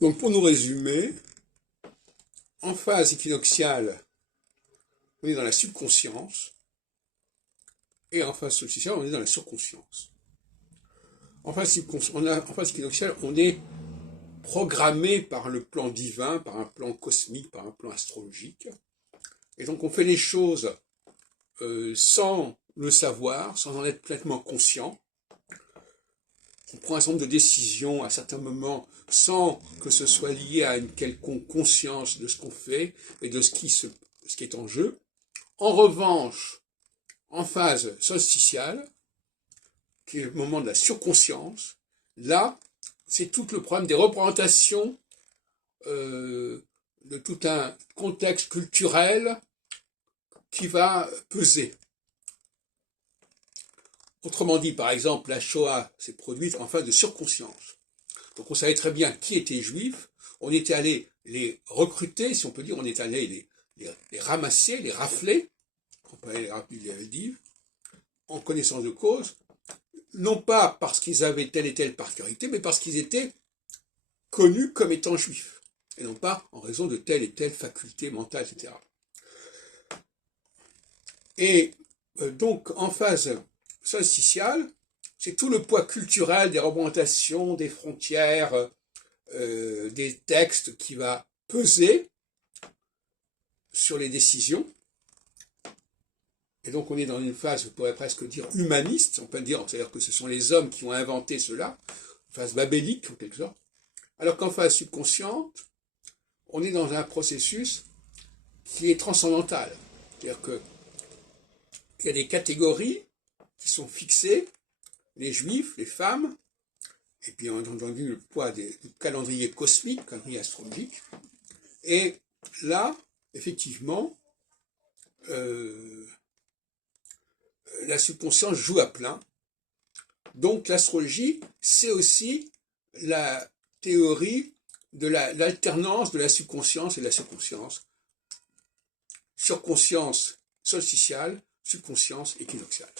Donc pour nous résumer, en phase équinoxiale, on est dans la subconscience, et en phase solsticiale, on est dans la surconscience. En phase équinoxiale, on est programmé par le plan divin, par un plan cosmique, par un plan astrologique. Et donc on fait les choses sans le savoir, sans en être pleinement conscient. On prend un certain nombre de décisions à certains moments sans que ce soit lié à une quelconque conscience de ce qu'on fait et de ce qui est en jeu. En revanche, en phase solsticiale, qui est le moment de la surconscience, là, c'est tout le problème des représentations de tout un contexte culturel qui va peser. Autrement dit, par exemple, la Shoah s'est produite en phase de surconscience. Donc on savait très bien qui étaient juifs, on était allé les recruter, si on peut dire, on est allé les ramasser, les rafler, on peut aller les rappeler les Veldiv, en connaissance de cause, non pas parce qu'ils avaient telle et telle particularité, mais parce qu'ils étaient connus comme étant juifs, et non pas en raison de telle et telle faculté mentale, etc. Et donc, en phase solsticiale, c'est tout le poids culturel des représentations, des frontières, des textes qui va peser sur les décisions. Et donc on est dans une phase, on pourrait presque dire humaniste, on peut dire, c'est-à-dire que ce sont les hommes qui ont inventé cela, une phase babélique en quelque sorte. Alors qu'en phase subconsciente, on est dans un processus qui est transcendantal. C'est-à-dire qu'il y a des catégories qui sont fixées, les juifs, les femmes, et puis on a entendu le poids du calendrier cosmique, calendrier astrologique. Et là, effectivement, la subconscience joue à plein. Donc l'astrologie, c'est aussi la théorie de l'alternance de la subconscience et de la surconscience. Surconscience solsticiale, subconscience équinoxiale.